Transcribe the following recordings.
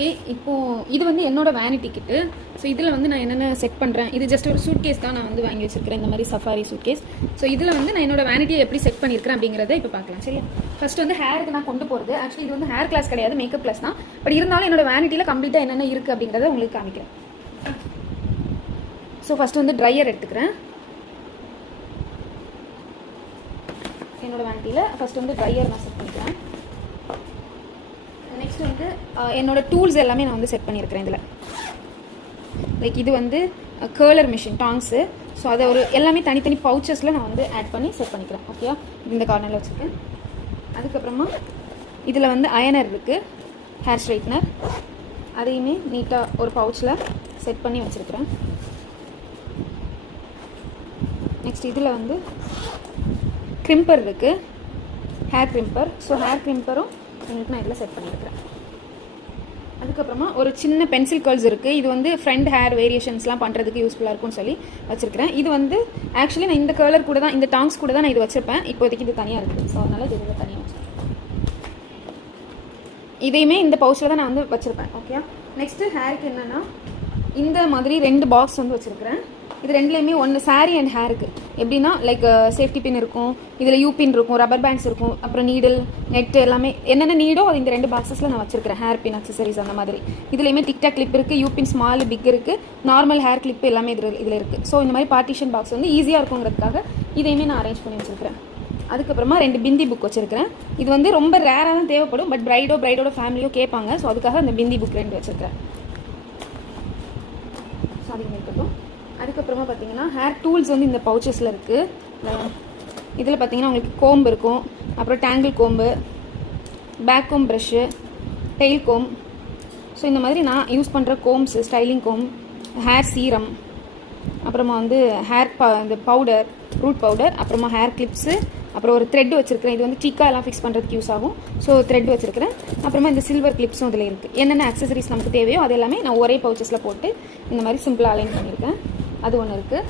Okay, இப்போது இது வந்து என்னோடய வேனிட்டி கிட்டு. ஸோ இதில் வந்து நான் என்னென்ன செட் பண்ணுறேன், இது ஜஸ்ட் ஒரு சூட் கேஸ் தான் நான் வந்து வாங்கி வச்சிருக்கிறேன், இந்த மாதிரி சஃபாரி சூட் கேஸ். ஸோ இதில் வந்து நான் என்னோட வேனிட்டியை எப்படி செட் பண்ணியிருக்கிறேன் அப்படிங்கிறத இப்போ பார்க்கலாம். சரியா? ஃபஸ்ட்டு வந்து ஹேருக்கு நான் கொண்டு போகிறது, ஆக்சுவலி இது வந்து ஹேர் கிளாஸ் கிடையாது, மேக்கப் கிளாஸ் தான். பட் இருந்தாலும் என்னோட வேனிட்டியில் கம்ப்ளீட்டாக என்னென்ன இருக்குது அப்படிங்கிறத உங்களுக்கு காமிக்கிறேன். ஸோ ஃபஸ்ட்டு வந்து ட்ரையர் எடுத்துக்கிறேன். என்னோட வேனிட்டியில் ஃபஸ்ட்டு வந்து ட்ரையர் நான் செட் பண்ணிக்கிறேன். நெக்ஸ்ட் வந்து என்னோடய டூல்ஸ் எல்லாமே நான் வந்து செட் பண்ணியிருக்கிறேன். இதில் லைக் இது வந்து கேர்லர் மிஷின் டாங்ஸு. ஸோ அதை ஒரு எல்லாமே தனித்தனி பவுச்சஸில் நான் வந்து ஆட் பண்ணி செட் பண்ணிக்கிறேன். ஓகேயா? இந்த கார்னரில் வச்சுருக்கேன். அதுக்கப்புறமா இதில் வந்து அயனர் இருக்குது, ஹேர் ஸ்ட்ரைட்னர், அதையுமே நீட்டாக ஒரு பவுச்சில் செட் பண்ணி வச்சுருக்கிறேன். நெக்ஸ்ட் இதில் வந்து க்ரிம்பர் இருக்குது, ஹேர் க்ரிம்பர். ஸோ ஹேர் க்ரிம்பரும் உங்களுக்கு நான் இதில் செட் பண்ணியிருக்கிறேன். அதுக்கப்புறமா ஒரு சின்ன பென்சில் கர்ல்ஸ் இருக்குது. இது வந்து ஃப்ரண்ட் ஹேர் வேரியேஷன்ஸ்லாம் பண்ணுறதுக்கு யூஸ்ஃபுல்லாக இருக்கும்னு சொல்லி வச்சுருக்கிறேன். இது வந்து ஆக்சுவலி நான் இந்த கலர் கூட தான், இந்த டாங்ஸ் கூட தான் நான் இது வச்சுருப்பேன். இப்போதைக்கு இது தனியாக இருக்குது. ஸோ அதனால் இது இதில் தனியாக வச்சுருக்கேன். இதையுமே இந்த பவுச்சில் தான் நான் வந்து வச்சுருப்பேன். ஓகே. நெக்ஸ்ட்டு ஹேருக்கு என்னென்னா இந்த மாதிரி 2 பாக்ஸ் வந்து வச்சுருக்கிறேன். இது ரெண்டுலேயுமே ஒன்று சாரீ அண்ட் ஹேருக்கு. எப்படின்னா லைக் சேஃப்டி பின் இருக்கும், இதில் யூபின் இருக்கும், ரப்பர் பேண்ட்ஸ் இருக்கும், அப்புறம் நீடில், நெட்டு எல்லாமே என்னென்ன நீடோ அது இந்த 2 பாக்ஸஸில் நான் வச்சுருக்கிறேன். ஹேர் பின் அக்சசரிஸ் அந்த மாதிரி. இதுலேயுமே டிக்டாக் கிளிப் இருக்குது, யூபின் ஸ்மால் பிக் இருக்குது, நார்மல் ஹேர் கிளிப் எல்லாமே இதில் இருக்குது. ஸோ இந்த மாதிரி பார்ட்டிஷன் பாக்ஸ் வந்து ஈஸியாக இருக்குங்கிறதுக்காக இதையுமே நான் அரேஞ்ச் பண்ணி வச்சுருக்கிறேன். அதுக்கப்புறமா 2 பிந்தி புக் வச்சுருக்கிறேன். இது வந்து ரொம்ப ரேராக தான் தேவைப்படும், பட் பிரைடோட ஃபேமிலியோ கேட்பாங்க. ஸோ அதுக்காக அந்த பிந்தி புக் 2 வச்சுருக்கிறேன். ஸோ அது இருக்கட்டும். அதுக்கப்புறமா பார்த்தீங்கன்னா ஹேர் டூல்ஸ் வந்து இந்த பவுச்சஸில் இருக்குது. இதில் பார்த்தீங்கன்னா உங்களுக்கு கோம்பு இருக்கும், அப்புறம் tangle comb, back comb brush, tail comb. So இந்த மாதிரி நான் யூஸ் பண்ணுற combs, styling comb, hair serum, அப்புறமா வந்து ஹேர் இந்த பவுடர், ரூட் பவுடர், அப்புறமா ஹேர் கிளிப்ஸு, அப்புறம் ஒரு த்ரெட் வச்சுருக்கிறேன். இது வந்து டிக்கா எல்லாம் ஃபிக்ஸ் பண்ணுறதுக்கு யூஸ் ஆகும். ஸோ த்ரெட் வச்சுருக்கிறேன். அப்புறமா இந்த சில்வர் கிளிப்ஸும் இதில் இருக்குது. என்னென்ன அக்சசரிஸ் நமக்கு தேவையோ அது எல்லாமே நான் ஒரே பவுச்சஸில் போட்டு இந்த மாதிரி சிம்பிளாக அலைன் பண்ணியிருக்கேன். அது ஒன்று இருக்குது.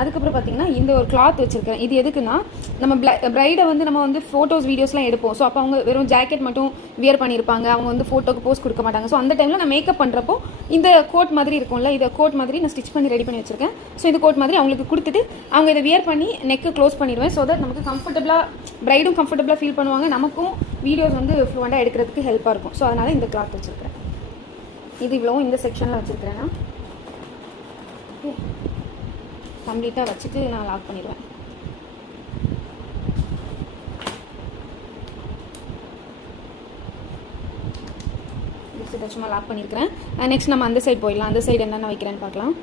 அதுக்கப்புறம் பார்த்தீங்கன்னா இந்த ஒரு கிளாத் வச்சுருக்கேன். இது எதுக்குன்னா நம்ம பிரைடை வந்து நம்ம வந்து ஃபோட்டோஸ் வீடியோஸ்லாம் எடுப்போம். ஸோ அப்போ அவங்க வெறும் ஜாக்கெட் மட்டும் வியர் பண்ணியிருப்பாங்க, அவங்க வந்து ஃபோட்டோக்கு போஸ்ட் கொடுக்க மாட்டாங்க. ஸோ அந்த டைமில் நான் மேக்கப் பண்ணுறப்போ இந்த கோட் மாதிரி இருக்கும்ல, இதை கோட் மாதிரி நான் ஸ்டிச் பண்ணி ரெடி பண்ணி வச்சுருக்கேன். ஸோ இந்த கோட் மாதிரி அவங்களுக்கு கொடுத்துட்டு அவங்க இதை வியர் பண்ணி நெக்கு க்ளோஸ் பண்ணிடுவேன். ஸோ தட் நமக்கு கம்ஃபர்டபுளாக, பிரைடும் கம்ஃபர்டபுளாக ஃபீல் பண்ணுவாங்க, நமக்கும் வீடியோஸ் வந்து ஃப்ளூவெண்ட்டாக எடுக்கிறதுக்கு ஹெல்ப்பாக இருக்கும். ஸோ அதனால் இந்த கிளாத் வச்சுருக்கேன். இது இவ்வளவும் இந்த செக்ஷனில் வச்சுருக்கிறேன். நான் ஓகே கம்ப்ளீட்டாக வச்சுட்டு நான் லாக் பண்ணிடுவேன். சும்மா லாக் பண்ணியிருக்கிறேன். நெக்ஸ்ட் நம்ம அந்த சைடு போயிடலாம். அந்த சைடு என்னென்ன வைக்கிறேன்னு பார்க்கலாம்.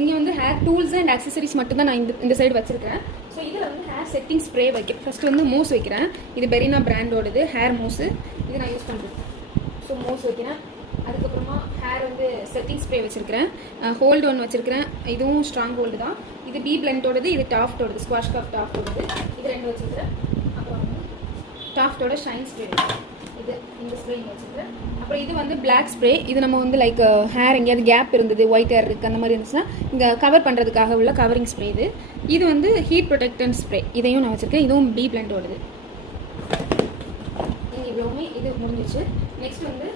இங்கே வந்து ஹேர் டூல்ஸ் அண்ட் அக்சசரிஸ் மட்டும்தான் நான் இந்த சைடு வச்சுருக்கேன். ஸோ இதில் வந்து ஹேர் செட்டிங் ஸ்ப்ரே வைக்கிறேன். ஃபஸ்ட்டு வந்து மூஸ் வைக்கிறேன். இது பெரினா பிராண்டோடது ஹேர் மூஸு. இது நான் யூஸ் பண்ணுறேன். ஸோ மூஸ் வைக்கிறேன். அதுக்கப்புறமா ஹேர் வந்து செட்டிங் ஸ்ப்ரே வச்சுருக்கிறேன். ஹோல்டு ஒன்று வச்சுருக்கிறேன். இதுவும் ஸ்ட்ராங் ஹோல்டு தான். இது பி பிளண்டோடது, இது டாஃப்டோடது, ஸ்குவாஷ் காஃப் டாஃப்டோடது. இது 2 வச்சுருக்கிறேன். அப்புறம் வந்து டாஃப்டோட ஷைன் ஸ்ப்ரே இது இந்த ஸ்ப்ரே இங்கே வச்சுருக்கிறேன். அப்புறம் இது வந்து பிளாக் ஸ்ப்ரே. இது நம்ம வந்து லைக் ஹேர் எங்கேயாவது கேப் இருந்தது, ஒயிட் ஹேர் இருக்குது, அந்த மாதிரி இருந்துச்சுன்னா இங்கே கவர் பண்ணுறதுக்காக உள்ள கவரிங் ஸ்ப்ரே இது. இது வந்து ஹீட் ப்ரொடெக்டன்ட் ஸ்ப்ரே. இதையும் நான் வச்சுருக்கேன். இதுவும் பி பிளண்டோடது. இவ்வளவுமே இது முடிஞ்சிச்சு. நெக்ஸ்ட் வந்து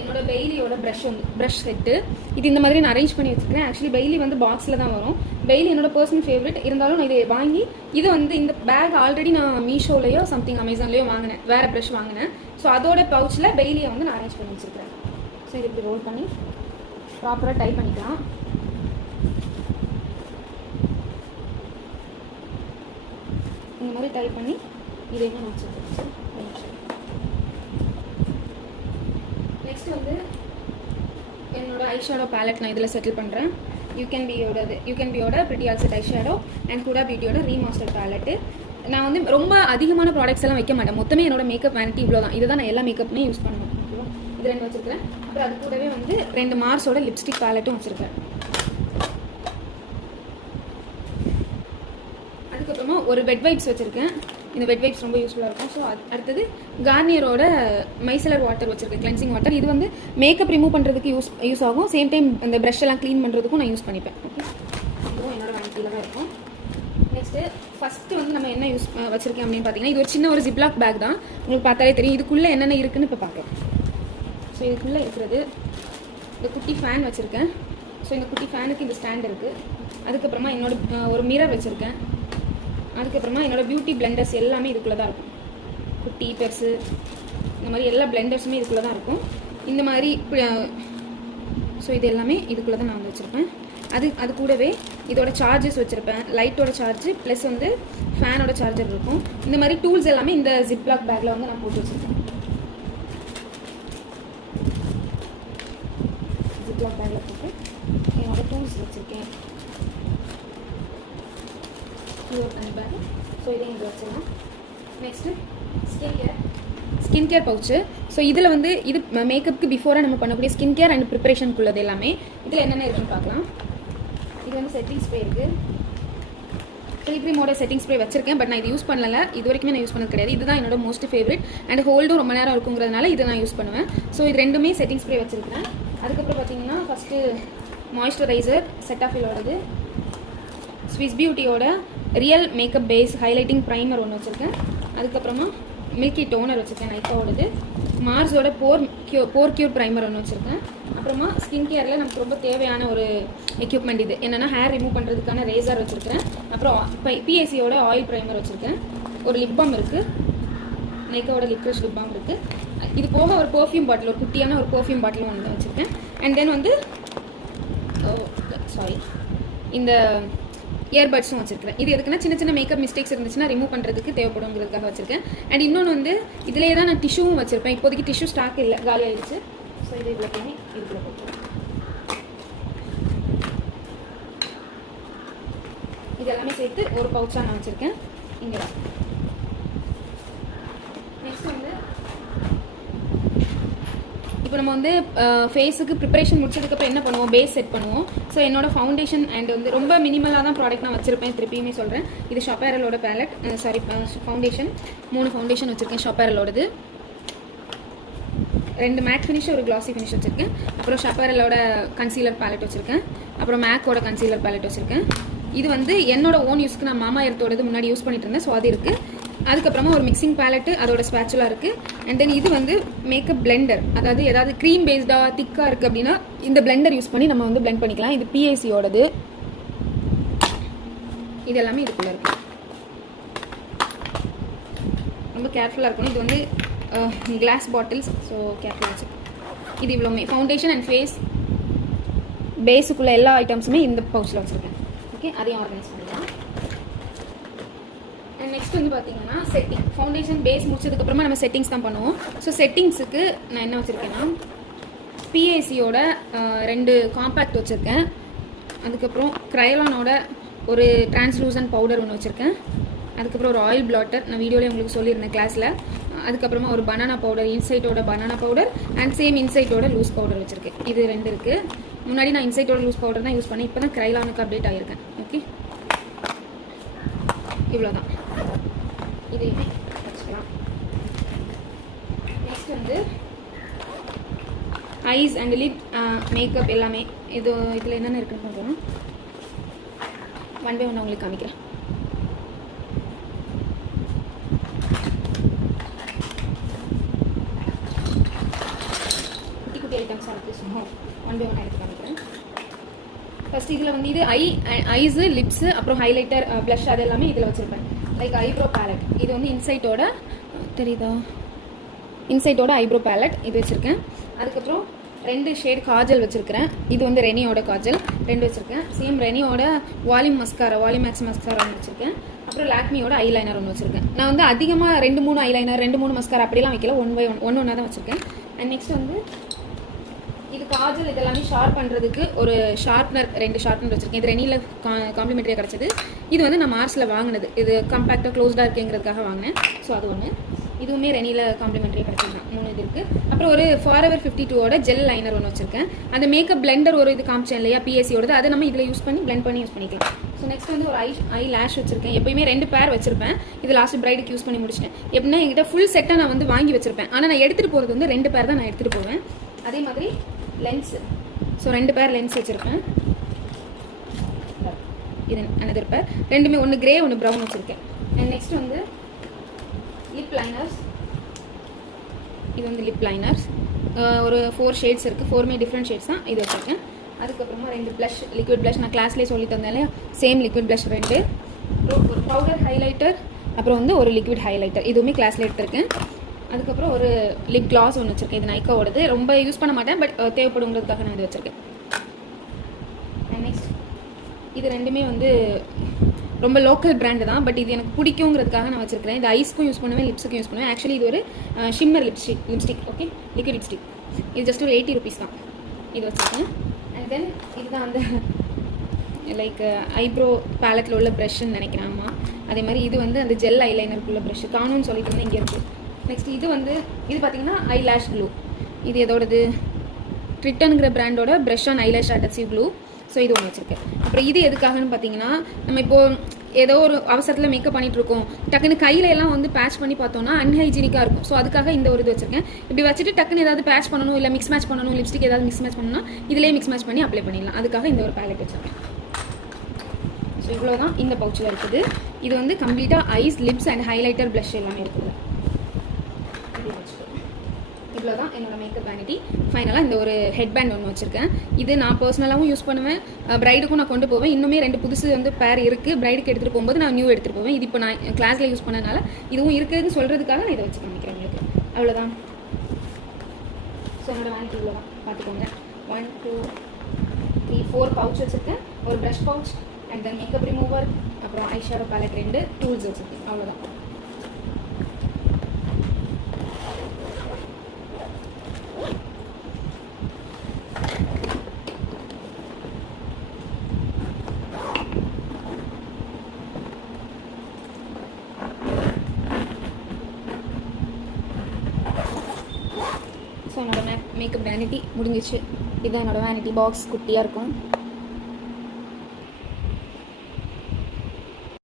என்னோட பெய்லியோட ப்ரஷ் செட்டு. இது இந்த மாதிரி நான் அரேஞ்ச் பண்ணி வச்சுருக்கேன். ஆக்சுவலி பெய்லி வந்து பாக்ஸில் தான் வரும். பெய்லி என்னோட பர்சனல் ஃபேவரட். இருந்தாலும் நான் இதை வாங்கி இது வந்து இந்த பேக் ஆல்ரெடி நான் மீஷோலையோ சம்திங் அமேசான்லேயோ வாங்கினேன், வேறு ப்ரஷ் வாங்கினேன். ஸோ அதோட பவுச்சில் பெய்லியை வந்து நான் அரேஞ்ச் பண்ணி வச்சுருக்கிறேன். ஸோ இது இப்படி ரோல் பண்ணி ப்ராப்பராக டைப் பண்ணிக்கலாம். இந்த மாதிரி டைப் பண்ணி இதையும் நான் வச்சுருக்கேன். நெக்ஸ்ட் வந்து என்னோட ஐஷேடோ பேலட் நான் இதில் செட்டில் பண்ணுறேன். யூகேன்பியோட pretty all set eyeshadow and Huda பியூட்டியோட ரீமாஸ்டர் பேலட்டு. நான் வந்து ரொம்ப அதிகமான ப்ராடக்ட்ஸ் எல்லாம் வைக்க மாட்டேன். மொத்தமே என்னோட மேக்கப் வேனிட்டி இவ்வளோ தான். இதை தான் நான் எல்லா மேக்கப்புமே யூஸ் பண்ணுவேன். ஓகேவா? இது 2 வச்சுருக்கேன். அப்புறம் அது கூடவே வந்து 2 மார்ஸோட லிப்ஸ்டிக் பேலட்டும் வச்சுருக்கேன். அதுக்கப்புறமா ஒரு வெட் வைப்ஸ் வச்சுருக்கேன். இந்த வெட் வைப்ஸ் ரொம்ப யூஸ்ஃபுல்லாக இருக்கும். ஸோ அடுத்தது கார்னியரோட மைசலர் வாட்டர் வச்சுருக்கேன், கிளென்சிங் வாட்டர். இது வந்து மேக்கப் ரிமூவ் பண்ணுறதுக்கு யூஸ் ஆகும். சேம் டைம் இந்த ப்ரஷ் எல்லாம் க்ளீன் பண்ணுறதுக்கும் நான் யூஸ் பண்ணிப்பேன். ஓகே, இதுவும் என்னோட வேனிட்டியில் தான் இருக்கும். நெக்ஸ்ட்டு ஃபஸ்ட்டு வந்து நம்ம என்ன யூஸ் வச்சுருக்கேன் அப்படின்னு பார்த்தீங்கன்னா, இது ஒரு சின்ன ஒரு ஜிப்லாக் பேக் தான். உங்களுக்கு பார்த்தாலே தெரியும். இதுக்குள்ளே என்னென்ன இருக்குன்னு இப்போ பார்க்கலாம். ஸோ இதுக்குள்ளே இருக்கிறது இந்த குட்டி ஃபேன் வச்சுருக்கேன். ஸோ இந்த குட்டி ஃபேனுக்கு இந்த ஸ்டாண்ட் இருக்குது. அதுக்கப்புறமா ஒரு மிரர் வச்சுருக்கேன். அதுக்கப்புறமா என்னோடய பியூட்டி பிளெண்டர்ஸ் எல்லாமே இதுக்குள்ளே தான் இருக்கும். குட்டி பெருசு இந்த மாதிரி எல்லா பிளெண்டர்ஸுமே இதுக்குள்ளே தான் இருக்கும். இந்த மாதிரி ஸோ இது எல்லாமே இதுக்குள்ளே தான் நான் வந்து வச்சுருப்பேன். அது கூடவே இதோட சார்ஜஸ் வச்சுருப்பேன். லைட்டோட சார்ஜ் ப்ளஸ் வந்து ஃபேனோட சார்ஜர் இருக்கும். இந்த மாதிரி டூல்ஸ் எல்லாமே இந்த ஜிப்லாக் பேக்கில் வந்து நான் போட்டு வச்சுருக்கேன். ஜிப்லாக் பேக்கில் போட்டு என்னோடய டூல்ஸ் வச்சுருக்கேன். இது ஒரு தனி பேக். ஸோ இதையும் இங்கே வச்சிடலாம். Next skin care pouch. So இதில் வந்து இது மேக்கப்புக்கு பிஃபோராக நம்ம பண்ணக்கூடிய ஸ்கின் கேர் அண்ட் ப்ரிப்பரேஷனுக்குள்ளது எல்லாமே இதில் என்னென்ன இருக்குன்னு பார்க்கலாம். இது வந்து செட்டிங் ஸ்ப்ரே இருக்குது. ஃபில்க்ரீமோட செட்டிங் ஸ்ப்ரே வச்சிருக்கேன். பட் நான் இது யூஸ் பண்ணல. இது வரைக்குமே நான் யூஸ் பண்ணது கிடையாது. இதுதான் என்னோட மோஸ்ட் ஃபேவரட் அண்ட் ஹோல்டும் ரொம்ப நேரம் இருக்குங்கிறதுனால இதை நான் யூஸ் பண்ணுவேன். ஸோ இது ரெண்டுமே செட்டிங் ஸ்ப்ரே வச்சுருக்கேன். அதுக்கப்புறம் பார்த்தீங்கன்னா ஃபஸ்ட்டு மாய்ஸ்சரைசர் செட்டாஃபிலோடது, ஸ்விஸ் பியூட்டியோட real makeup base highlighting primer ஒன்று வச்சுருக்கேன். அதுக்கப்புறமா மில்கி டோனர் வச்சுருக்கேன் நைக்காவோடது, மார்ஸோட போர் கியூர் ப்ரைமர் ஒன்று வச்சுருக்கேன். அப்புறமா ஸ்கின் கேரில் நமக்கு ரொம்ப தேவையான ஒரு எக்யூப்மெண்ட் இது என்னென்னா ஹேர் ரிமூவ் பண்ணுறதுக்கான ரேசர் வச்சுருக்கேன். அப்புறம் பிஎஸ்சியோட ஆயில் ப்ரைமர் வச்சுருக்கேன். ஒரு லிப் பாம் இருக்குது, நைக்காவோட லிப்ரஷ் லிப் பாம் இருக்குது. இது போக ஒரு பர்ஃப்யூம் பாட்டில், ஒரு குட்டியான ஒரு பர்ஃப்யூம் பாட்டிலும் ஒன்று வச்சுருக்கேன். அண்ட் தென் வந்து இந்த இயர்பட்ஸும் வச்சுருக்கேன். இது எதுக்குன்னா சின்ன சின்ன மேக்கப் மிஸ்டேக்ஸ் இருந்துச்சுன்னா ரிமூவ் பண்ணுறதுக்கு தேவைப்படுங்கிறதுக்காக வச்சுருக்கேன். அண்ட் இன்னொன்று வந்து இதிலேயே தான் நான் டிஷ்யூவும் வச்சுருப்பேன். இப்போதைக்கு டிஷ்யூ ஸ்டாக் இல்லை, காலி ஆகிடுச்சு. ஸோ இது இதில் பண்ணி இதுக்குள்ள போட்டுருக்கேன். இது எல்லாமே சேர்த்து ஒரு பவுச்சாக நான் வச்சுருக்கேன். இங்கே நெக்ஸ்ட் வந்து இப்போ நம்ம வந்து ஃபேஸுக்கு ப்ரிப்பரேஷன் முடிச்சதுக்கப்புறம் என்ன பண்ணுவோம், பேஸ் செட் பண்ணுவோம். ஸோ என்னோட ஃபவுண்டேஷன் அண்ட் வந்து ரொம்ப மினிமலாக தான் ப்ராடக்ட் நான் வச்சுருப்பேன். திருப்பியுமே சொல்கிறேன், இது ஷாப்பேரலோட பேலட் ஃபவுண்டேஷன். 3 ஃபவுண்டேஷன் வச்சுருக்கேன் ஷாப்பேரலோடது. 2 மேட் ஃபினிஷ், ஒரு கிளாசி ஃபினிஷ் வச்சுருக்கேன். அப்புறம் ஷாப்பேரலோட கன்சீலர் பேலட் வச்சுருக்கேன். அப்புறம் மேக்கோட கன்சீலர் பேலட் வச்சுருக்கேன். இது வந்து என்னோட ஓன் யூஸ்க்கு நான் மாமா எர்த்தோடது முன்னாடி யூஸ் பண்ணிட்டு இருந்தேன். ஸோ அது இருக்குது. அதுக்கப்புறமா ஒரு மிக்சிங் பேலட்டு, அதோட ஸ்பேச்சுலா இருக்குது. அண்ட் தென் இது வந்து மேக்கப் பிளெண்டர், அதாவது ஏதாவது க்ரீம் பேஸ்டாக திக்காக இருக்குது அப்படின்னா இந்த பிளெண்டர் யூஸ் பண்ணி நம்ம வந்து பிளெண்ட் பண்ணிக்கலாம். இது பிஏசியோடது. இது எல்லாமே இதுக்குள்ளே இருக்குது. ரொம்ப கேர்ஃபுல்லாக இருக்கணும். இது வந்து கிளாஸ் பாட்டில்ஸ். ஸோ கேர்ஃபுல்லாக வச்சு இது இவ்வளோமே ஃபவுண்டேஷன் அண்ட் ஃபேஸ் பேஸுக்குள்ள எல்லா ஐட்டம்ஸுமே இந்த பவுச்சில் வச்சுருக்கேன். ஓகே, அதையும் ஆர்கனைஸ் பண்ணிக்கலாம். அண்ட் நெக்ஸ்ட் வந்து பார்த்தீங்கன்னா செட்டிங். ஃபவுண்டேஷன் பேஸ் முடிச்சதுக்கப்புறமா நம்ம செட்டிங்ஸ் தான் பண்ணுவோம். ஸோ செட்டிங்ஸுக்கு நான் என்ன வச்சுருக்கேன்னா பிஏசியோட 2 காம்பேக்ட் வச்சுருக்கேன். அதுக்கப்புறம் க்ரைலானோட ஒரு டிரான்ஸ்லூசன்ட் பவுடர் ஒன்று வச்சுருக்கேன். அதுக்கப்புறம் ஒரு ஆயில் பிளாட்டர், நான் வீடியோவில் உங்களுக்கு சொல்லியிருந்தேன் கிளாஸில். அதுக்கப்புறமா ஒரு பனானா பவுடர், இன்சைட்டோட பனானா பவுடர் அண்ட் சேம் இன்சைட்டோட லூஸ் பவுடர் வச்சுருக்கேன். இது 2 இருக்குது. முன்னாடி நான் இன்சைட்டோட லூஸ் பவுடர் தான் யூஸ் பண்ணேன். இப்போ தான் க்ரைலானுக்கு அப்டேட் ஆகியிருக்கேன். ஓகே, இவ்வளோதான். இதையுமே வச்சுக்கலாம். நெக்ஸ்ட் வந்து ஐஸ் அண்ட் லிட் மேக்கப் எல்லாமே இதில் என்னென்ன இருக்குன்னு பார்க்கலாம். 1 by 1 உங்களுக்கு காமிக்கிறேன். குட்டி குட்டி ஐட்டம்ஸாக இருக்குது. ஸோ 1 by 1 எடுத்து காமிக்கிறேன். ஃபஸ்ட் இதில் வந்து இது ஐஸு, லிப்ஸு, அப்புறம் ஹைலைட்டர், ப்ளஷ் அது எல்லாமே இதில் வச்சுருப்பேன். Like eyebrow palette. இது வந்து இன்சைட்டோட தெரியுதா, இன்சைட்டோட ஐப்ரோ பேலட் இது வச்சுருக்கேன். அதுக்கப்புறம் 2 ஷேட் காஜல் வச்சுருக்கிறேன். இது வந்து ரெனியோட காஜல் 2 வச்சுருக்கேன். சேம் ரெனியோட volume mascara, volume max mascara ஒன்று வச்சுருக்கேன். அப்புறம் லாக்மியோட ஐலைனர் ஒன்று வச்சுருக்கேன். நான் வந்து அதிகமாக 2-3 ஐலைனர் 2-3 மஸ்காரா அப்படிலாம் வைக்கல, 1 by 1 ஒன்று தான் வச்சுருக்கேன். அண்ட் நெக்ஸ்ட் வந்து இது காஜல் இதெல்லாமே ஷார்ப் பண்ணுறதுக்கு ஒரு ஷார்ப்னர் 2 ஷார்ப்னர் வச்சுருக்கேன். இது ரெனியில் காம்ப்ளிமெண்ட்ரியாக கிடச்சிது. இது வந்து நான் மார்ஸில் வாங்கினது. இது கம்பேக்டாக க்ளோஸ்டாக இருக்குங்கிறதுக்காக வாங்கினேன். ஸோ அது ஒன்று. இதுவுமே ரெனியில் காம்ப்ளிமெண்ட்ரியாக கிடச்சிது. 3 இது இருக்குது. அப்புறம் ஒரு ஃபாரெவர் 52ஓட ஜெல் லைனர் ஒன்று வச்சுருக்கேன். அந்த மேக்கப் பிளெண்டர் ஒரு இது காமிச்சேன் இல்லையா பிஎஸ்சியோடது, அதை நம்ம இதில் யூஸ் பண்ணி பிளெண்ட் பண்ணி யூஸ் பண்ணிக்கலாம். ஸோ நெக்ஸ்ட் வந்து ஒரு ஐ லேஷ் வச்சுருக்கேன். எப்பயுமே 2 பேர் வச்சுருப்பேன். இது லாஸ்ட் பிரைடுக்கு யூஸ் பண்ணி முடிச்சிட்டேன். எப்படின்னா என்கிட்ட ஃபுல் செட்டாக நான் வந்து வாங்கி வச்சுருப்பேன். ஆனால் நான் எடுத்துகிட்டு போகிறது வந்து 2 பேர் தான் நான் எடுத்துகிட்டு போவேன். அதே மாதிரி லென்ஸு. ஸோ 2 பேர் லென்ஸ் வச்சுருக்கேன். இது அனதர் பேர். 2மே ஒன்று கிரே ஒன்று ப்ரௌன் வச்சுருக்கேன். அண்ட் நெக்ஸ்ட் வந்து லிப் லைனர்ஸ். இது வந்து லிப் லைனர்ஸ் ஒரு 4 ஷேட்ஸ் இருக்குது, 4மே டிஃப்ரெண்ட் ஷேட்ஸ் தான் இது வச்சுருக்கேன். அதுக்கப்புறமா 2 ப்ளஷ், லிக்விட் ப்ளஷ் நான் கிளாஸ்லேயே சொல்லி தந்தேன் இல்லையா, சேம் லிக்விட் ப்ளஷ் 2, அப்புறம் ஒரு பவுடர் ஹைலைட்டர், அப்புறம் வந்து ஒரு லிக்விட் ஹைலைட்டர், இதுவுமே கிளாஸில் எடுத்திருக்கேன். அதுக்கப்புறம் ஒரு லிப் கிளாஸ் ஒன்று வச்சுருக்கேன், இது நைக்காவோடது, ரொம்ப யூஸ் பண்ண மாட்டேன், பட் தேவைப்படுங்கிறதுக்காக நான் இது வச்சுருக்கேன். நெக்ஸ்ட் இது ரெண்டுமே வந்து ரொம்ப லோக்கல் பிராண்டு தான், பட் இது எனக்கு பிடிக்குங்கிறதுக்காக நான் வச்சுருக்கேன். இது ஐஸ்க்கும் யூஸ் பண்ணுவேன், லிப்ஸுக்கும் யூஸ் பண்ணுவேன். ஆக்சுவலி இது ஒரு shimmer lipstick, okay, liquid lipstick. இது ஜஸ்ட் ஒரு 80 rupees தான், இது வச்சுருக்கேன். அண்ட் தென் இதுதான் அந்த லைக் ஐப்ரோ பேலட்டில் உள்ள ப்ரஷ்ன்னு நினைக்கிறேன். ஆமாம், அதே மாதிரி இது வந்து அந்த ஜெல் ஐலைனருக்குள்ள ப்ரஷ் காணும்னு சொல்லிட்டு இருந்தால் இங்கே இருக்குது. நெக்ஸ்ட் இது பார்த்தீங்கன்னா ஐலாஷ் க்ளூ. இது எதோடது, ட்ரிட்டனுங்கிற பிராண்டோட brush on eyelash adhesive glue. So இது ஒன்று வச்சுருக்கேன். அப்புறம் இது எதுக்காகன்னு பார்த்தீங்கன்னா, நம்ம இப்போது ஏதோ ஒரு அவசரத்தில் மேக்கப் பண்ணிட்டு இருக்கோம், டக்குன்னு கையில எல்லாம் வந்து பேட்ச் பண்ணி பார்த்தோம்னா அன்ஹைஜீனிக்காக இருக்கும். ஸோ அதுக்காக இந்த ஒரு இது வச்சிருக்கேன். இப்படி வச்சுட்டு டக்குன்னு ஏதாவது பேட்ச் பண்ணணும், இல்லை மிக்ஸ் மேட்ச் பண்ணணும், லிப்ஸ்டிக் ஏதாவது மிக்ஸ் மேட்ச் பண்ணணும்னா இதிலே மிக்ஸ் மேட்ச் பண்ணி அப்ளை பண்ணிடலாம். அதுக்காக இந்த ஒரு பேலட் வச்சிருக்கேன். ஸோ இவ்வளோ தான் இந்த பவுச்சில் இருக்குது. இது வந்து கம்ப்ளீட்டாக eyes, lips and highlighter, blush எல்லாமே இருக்குது. இவ்வளோ தான் என்னோட மேக்கப் வேனிட்டி. ஃபைனலாக இந்த ஒரு ஹெட் பேண்ட் ஒன்று வச்சுருக்கேன். இது நான் பர்சனலாகவும் யூஸ் பண்ணுவேன், ப்ரைடுக்கும் நான் கொண்டு போவேன். இன்னுமே 2 புதுசு வந்து பேர் இருக்குது, ப்ரைடுக்கு எடுத்துகிட்டு போகும்போது நான் நியூ எடுத்துகிட்டு போவேன். இது இப்போ நான் கிளாஸில் யூஸ் பண்ணனால இதுவும் இருக்குதுன்னு சொல்கிறதுக்காக நான் இதை வச்சு காமிக்கிறேன் உங்களுக்கு. அவ்வளோதான். ஸோ என்னோட வேனிட்டி இவ்வளோ தான், பார்த்துக்கோங்க. 1 2 3 4 பவுச் வச்சுருக்கேன், ஒரு brush pouch and then makeup remover, அப்புறம் ஐ ஷேடோ பேலட் 2 டூல்ஸ் வச்சுருக்கேன். அவ்வளோதான். ஸோ என்னோடய மேக்கப் வேனிட்டி முடிஞ்சிச்சு. இதுதான் என்னோடய வேனிட்டி பாக்ஸ், குட்டியாக இருக்கும்.